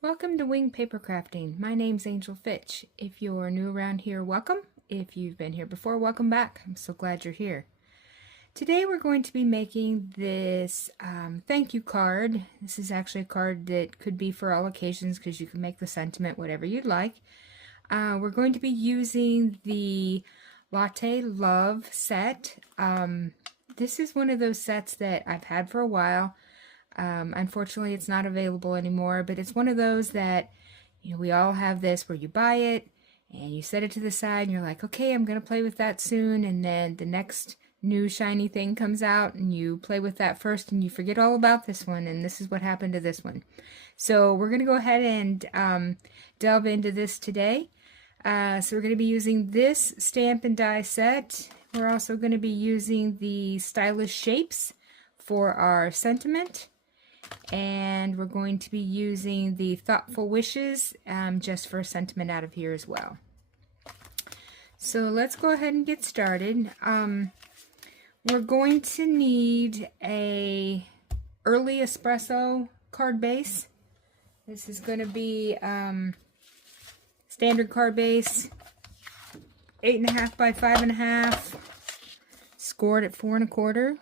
Welcome to Winged Papercrafting. My name's Angel Fitch. If you're new around here, welcome. If you've been here before, welcome back. I'm so glad you're here. Today we're going to be making this thank you card. This is actually a card that could be for all occasions because you can make the sentiment whatever you'd like. We're going to be using the LatteLove set. This is one of those sets that I've had for a while. Unfortunately, it's not available anymore, but it's one of those that, we all have this where you buy it and you set it to the side and you're like, okay, I'm going to play with that soon. And then the next new shiny thing comes out and you play with that first and you forget all about this one. And this is what happened to this one. So we're going to go ahead and delve into this today. So we're going to be using this stamp and die set. We're also going to be using the stylish shapes for our sentiment. And we're going to be using the thoughtful wishes just for a sentiment out of here as well. So let's go ahead and get started. We're going to need a early espresso card base. This is going to be standard card base, 8.5 by 5.5, scored at 4 1/4.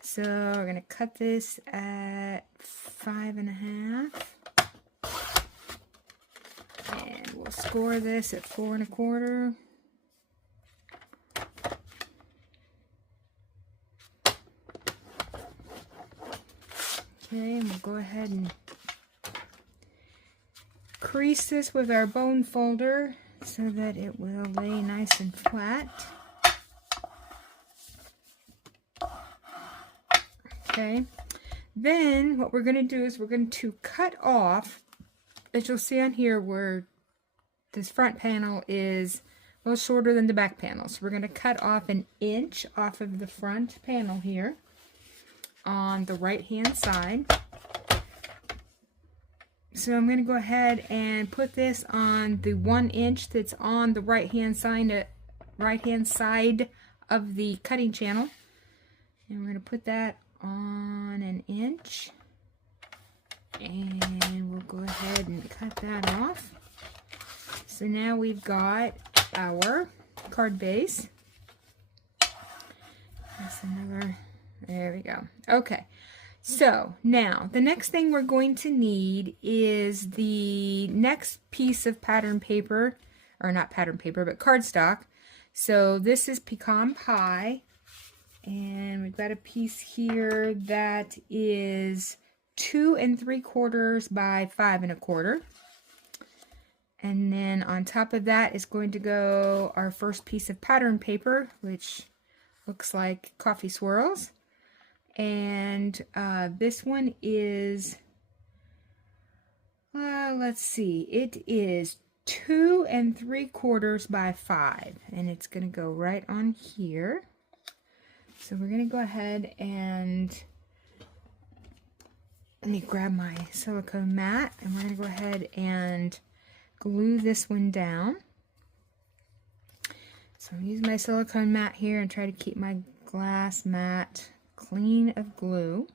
So we're going to cut this at 5.5, and we'll score this at 4 1/4. Okay, and we'll go ahead and crease this with our bone folder so that it will lay nice and flat. Okay, then what we're going to do is we're going to cut off, as you'll see on here, where this front panel is a little shorter than the back panel. So we're going to cut off 1 inch off of the front panel here on the right hand side. So I'm going to go ahead and put this on the 1 inch that's on the right hand side of the cutting channel. And we're going to put that on 1 inch, and we'll go ahead and cut that off. So now we've got our card base. That's another, there we go. Okay, so now the next thing we're going to need is the next piece of pattern paper, or not pattern paper, but cardstock. So this is Pecan Pie. And we've got a piece here that is 2 3/4 by 5 1/4. And then on top of that is going to go our first piece of pattern paper, which looks like coffee swirls. And this one is, let's see, it is 2 3/4 by 5. And it's going to go right on here. So we're going to go ahead and let me grab my silicone mat, and we're going to go ahead and glue this one down. So I'm using my silicone mat here and try to keep my glass mat clean of glue,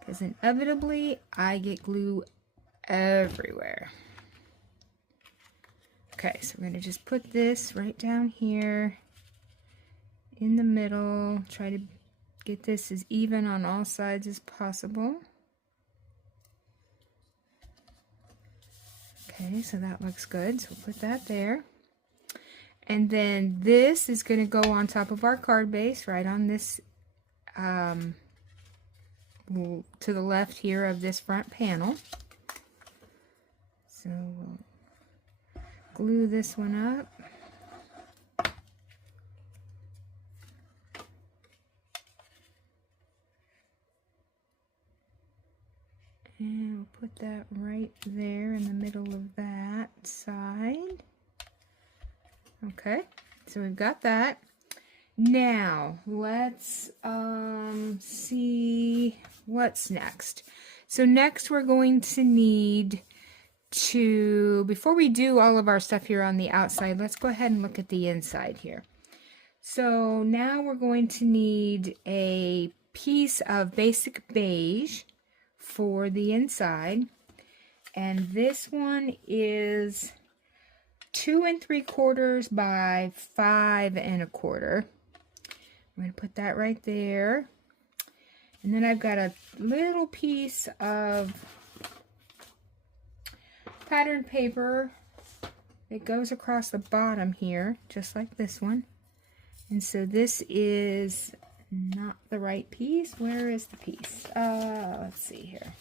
because inevitably I get glue everywhere. Okay, so we're going to just put this right down here in the middle, try to get this as even on all sides as possible. Okay, so that looks good, so we'll put that there. And then this is going to go on top of our card base, right on this, to the left here of this front panel. So we'll glue this one up. And we'll put that right there in the middle of that side. Okay, so we've got that. Now, let's see what's next. So next we're going to need to, before we do all of our stuff here on the outside, let's go ahead and look at the inside here. So now we're going to need a piece of basic beige for the inside. And this one is 2 3/4 by 5 1/4. I'm going to put that right there. And then I've got a little piece of patterned paper that goes across the bottom here, just like this one. And so this is not the right piece. Where is the piece? Let's see here.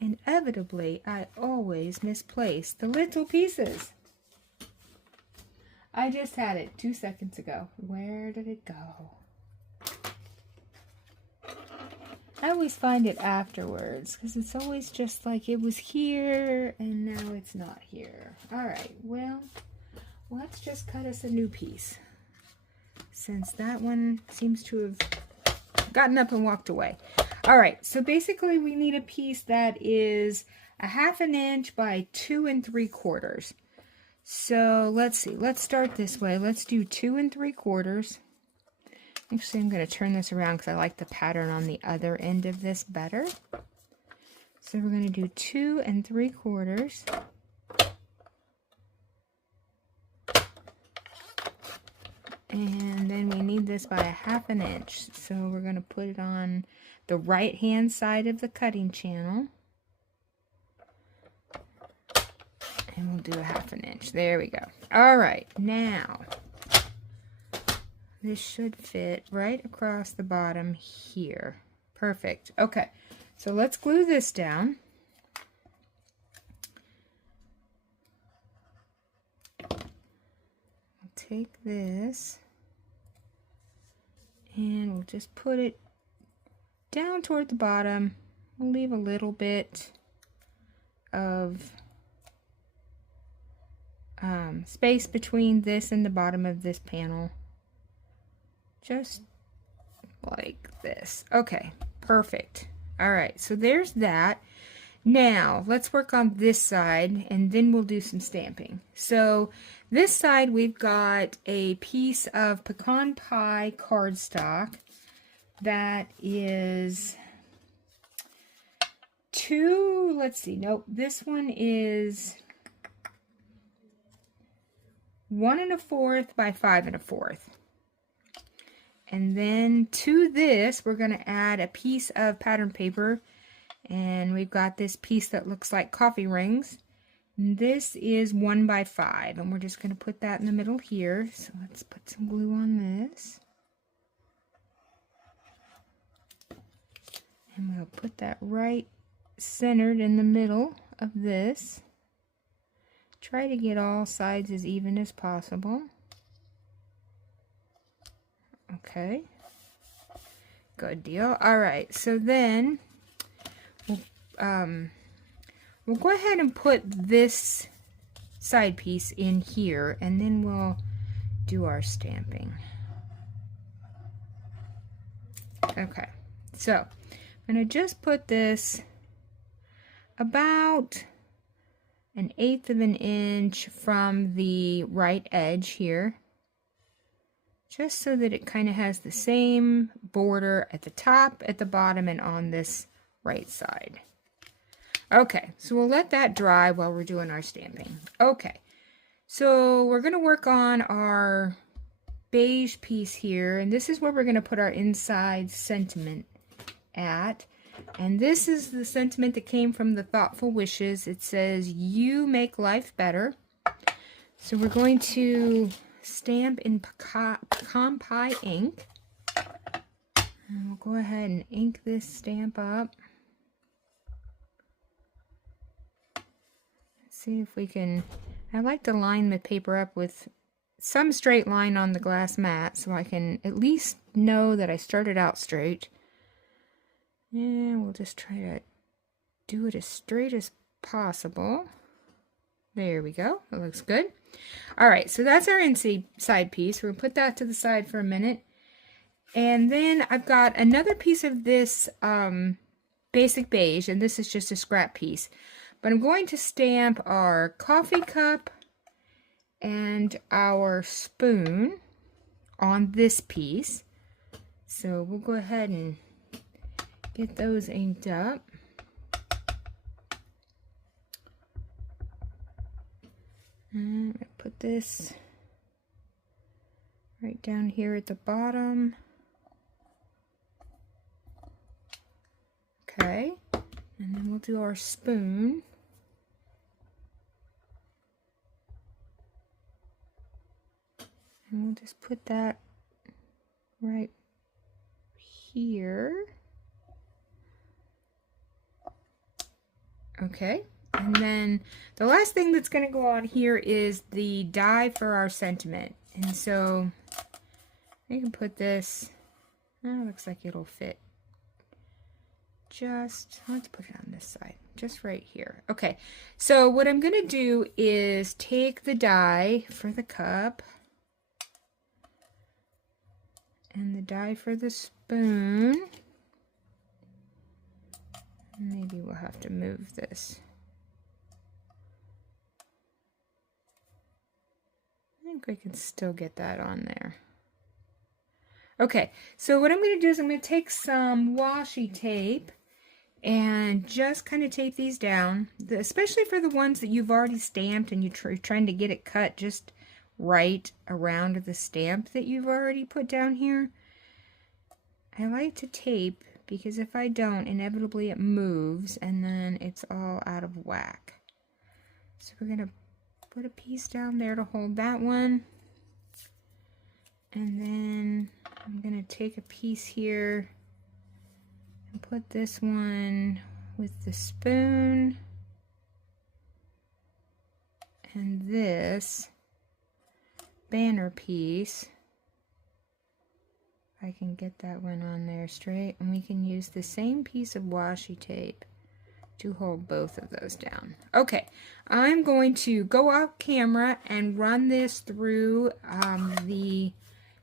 Inevitably, I always misplace the little pieces. I just had it 2 seconds ago. Where did it go? I always find it afterwards because it's always just like it was here and now it's not here. Alright, well, let's just cut us a new piece since that one seems to have gotten up and walked away. Alright, so basically we need a piece that is 1/2 inch by 2 3/4. So let's see, let's start this way. Let's do 2 3/4. Actually, I'm going to turn this around because I like the pattern on the other end of this better. So we're going to do 2 3/4. And then we need this by 1/2 inch. So we're going to put it on the right hand side of the cutting channel. And we'll do 1/2 inch. There we go. All right, now this should fit right across the bottom here. Perfect. Okay, so let's glue this down. We'll take this and we'll just put it down toward the bottom. We'll leave a little bit of space between this and the bottom of this panel. Just like this. Okay, perfect. All right, so there's that. Now, let's work on this side, and then we'll do some stamping. So, this side, we've got a piece of Pecan Pie cardstock that is let's see, nope, this one is 1 1/4 by 5 1/4. And then to this, we're going to add a piece of pattern paper. And we've got this piece that looks like coffee rings. And this is 1 by 5. And we're just going to put that in the middle here. So let's put some glue on this. And we'll put that right centered in the middle of this. Try to get all sides as even as possible. Okay, good deal. All right, so then we'll go ahead and put this side piece in here, and then we'll do our stamping. Okay, so I'm going to just put this about 1/8 of an inch from the right edge here, just so that it kind of has the same border at the top, at the bottom, and on this right side. Okay, so we'll let that dry while we're doing our stamping. Okay, so we're going to work on our beige piece here, and this is where we're going to put our inside sentiment at. And this is the sentiment that came from the Thoughtful Wishes. It says, "You make life better." So we're going to stamp in Pecan Pie ink. And we'll go ahead and ink this stamp up. Let's see if we can, I like to line the paper up with some straight line on the glass mat so I can at least know that I started out straight. And we'll just try to do it as straight as possible. There we go. That looks good. All right, so that's our inside piece. We're going to put that to the side for a minute. And then I've got another piece of this basic beige, and this is just a scrap piece. But I'm going to stamp our coffee cup and our spoon on this piece. So we'll go ahead and get those inked up. And I put this right down here at the bottom. Okay, and then we'll do our spoon. And we'll just put that right here. Okay, and then the last thing that's going to go on here is the die for our sentiment. And so I can put this, oh, looks like it'll fit. Just, let's put it on this side, just right here. Okay, so what I'm going to do is take the die for the cup and the die for the spoon. Maybe we'll have to move this. I think we can still get that on there. Okay, so what I'm going to do is I'm going to take some washi tape and just kind of tape these down, especially for the ones that you've already stamped and you're trying to get it cut just right around the stamp that you've already put down here. I like to tape because if I don't, inevitably it moves and then it's all out of whack. So we're going to put a piece down there to hold that one. And then I'm going to take a piece here and put this one with the spoon and this banner piece. I can get that one on there straight, and we can use the same piece of washi tape to hold both of those down. Okay, I'm going to go off camera and run this through the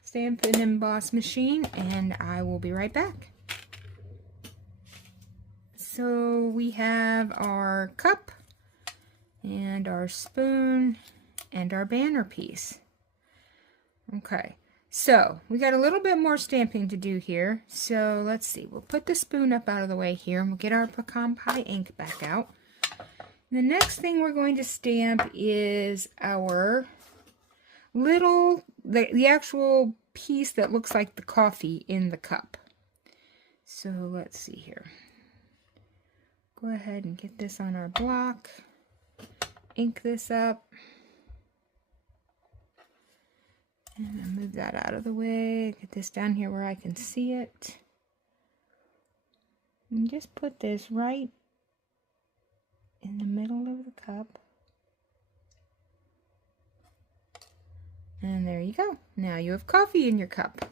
Stamp and Emboss machine, and I will be right back. So we have our cup and our spoon and our banner piece. Okay, so we got a little bit more stamping to do here. So let's see, we'll put the spoon up out of the way here and we'll get our Pecan Pie ink back out. The next thing we're going to stamp is our little, the actual piece that looks like the coffee in the cup. So let's see here. Go ahead and get this on our block, ink this up, and I'll move that out of the way, get this down here where I can see it, and just put this right in the middle of the cup, and there you go. Now you have coffee in your cup.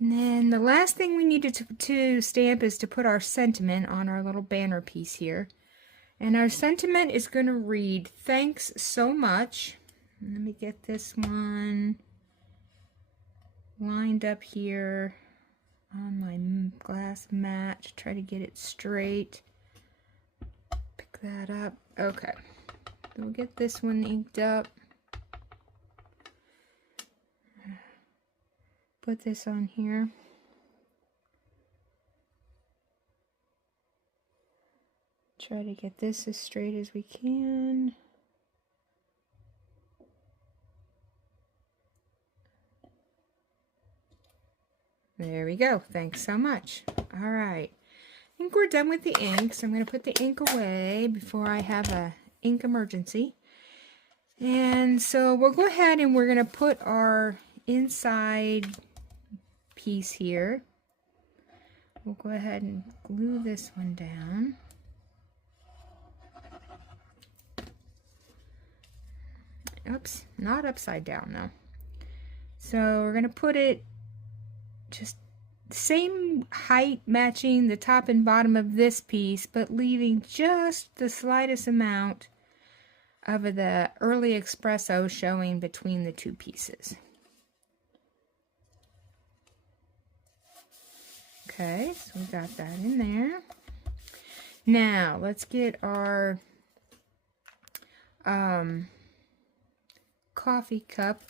And then the last thing we needed to stamp is to put our sentiment on our little banner piece here. And our sentiment is going to read, "Thanks so much." Let me get this one lined up here on my glass mat to try to get it straight. Pick that up. Okay. We'll get this one inked up. Put this on here. Try to get this as straight as we can. There we go. Thanks so much. All right. I think we're done with the ink, so I'm going to put the ink away before I have a ink emergency. And so we'll go ahead and we're going to put our inside piece here. We'll go ahead and glue this one down. Oops, not upside down though. So we're going to put it just the same height, matching the top and bottom of this piece, but leaving just the slightest amount of the early espresso showing between the two pieces. Okay, so we got that in there. Now let's get our coffee cup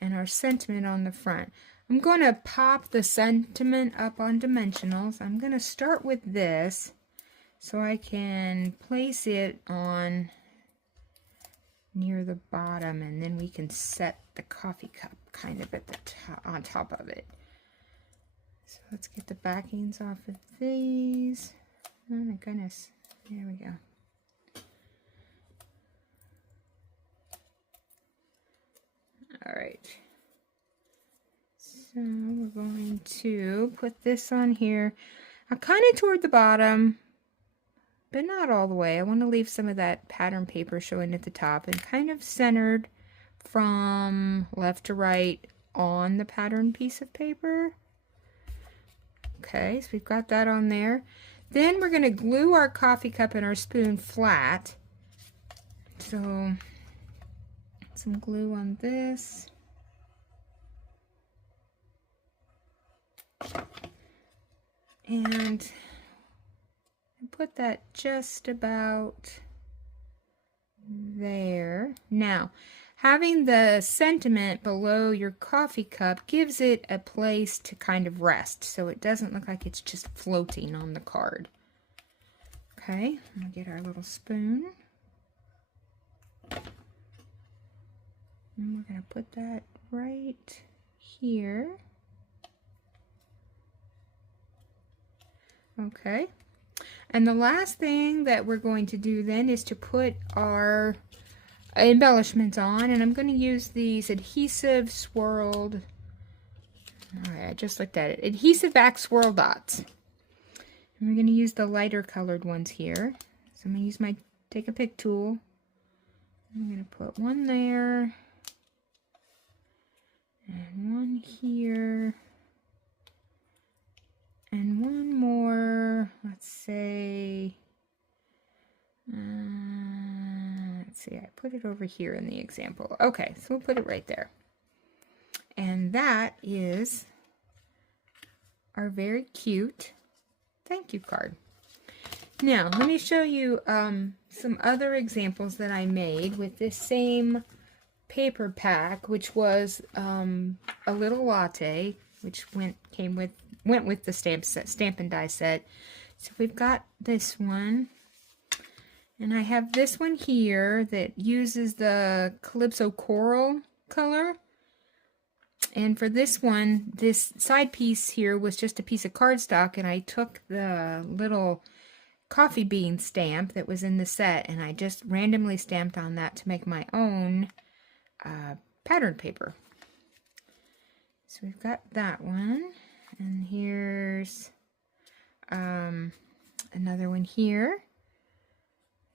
and our sentiment on the front. I'm going to pop the sentiment up on dimensionals. I'm going to start with this so I can place it on near the bottom, and then we can set the coffee cup kind of at the top, on top of it. So let's get the backings off of these. Oh my goodness, there we go. All right, so we're going to put this on here, kind of toward the bottom, but not all the way. I want to leave some of that pattern paper showing at the top and kind of centered from left to right on the pattern piece of paper. Okay, so we've got that on there. Then we're going to glue our coffee cup and our spoon flat. So some glue on this. And put that just about there. Now, having the sentiment below your coffee cup gives it a place to kind of rest, so it doesn't look like it's just floating on the card. Okay, we'll get our little spoon. And we're going to put that right here. Okay. And the last thing that we're going to do then is to put our embellishments on, and I'm going to use these adhesive swirled, alright, I just looked at it, adhesive back swirl dots. And we're going to use the lighter colored ones here. So I'm going to use my take a pick tool. I'm going to put one there, and one here, and one more, let's say, let's see, I put it over here in the example. Okay, so we'll put it right there. And that is our very cute thank you card. Now, let me show you some other examples that I made with this same paper pack, which was a little latte, which went with the Stampin' Die set. So we've got this one, and I have this one here that uses the Calypso Coral color. And for this one, this side piece here was just a piece of cardstock, and I took the little coffee bean stamp that was in the set, and I just randomly stamped on that to make my own pattern paper. So we've got that one, and here's another one here.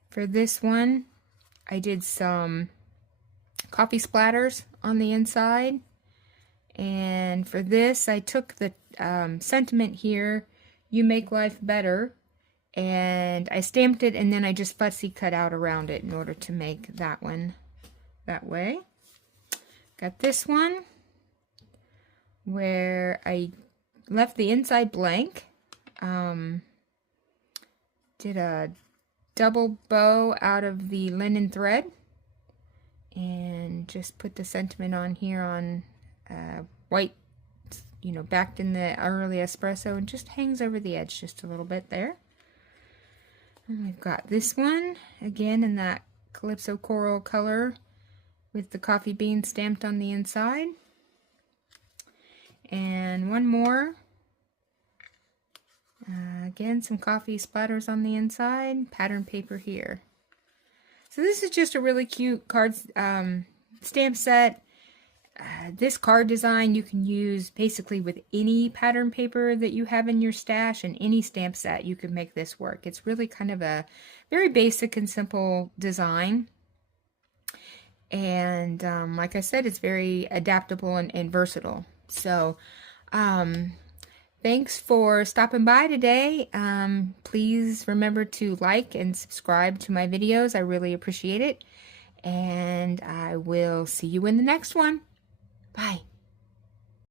For this one, I did some coffee splatters on the inside, and for this, I took the sentiment here, "You make life better," and I stamped it, and then I just fussy cut out around it in order to make that one that way. Got this one where I left the inside blank, did a double bow out of the linen thread, and just put the sentiment on here on white, you know, backed in the early espresso, and just hangs over the edge just a little bit there. And we've got this one again in that Calypso Coral color with the coffee bean stamped on the inside, and one more, again some coffee splatters on the inside, pattern paper here. So this is just a really cute card stamp set. This card design you can use basically with any pattern paper that you have in your stash, and any stamp set you can make this work. It's really kind of a very basic and simple design, and like I said, it's very adaptable and versatile. So thanks for stopping by today. Please remember to like and subscribe to my videos. I really appreciate it, and I will see you in the next one. Bye.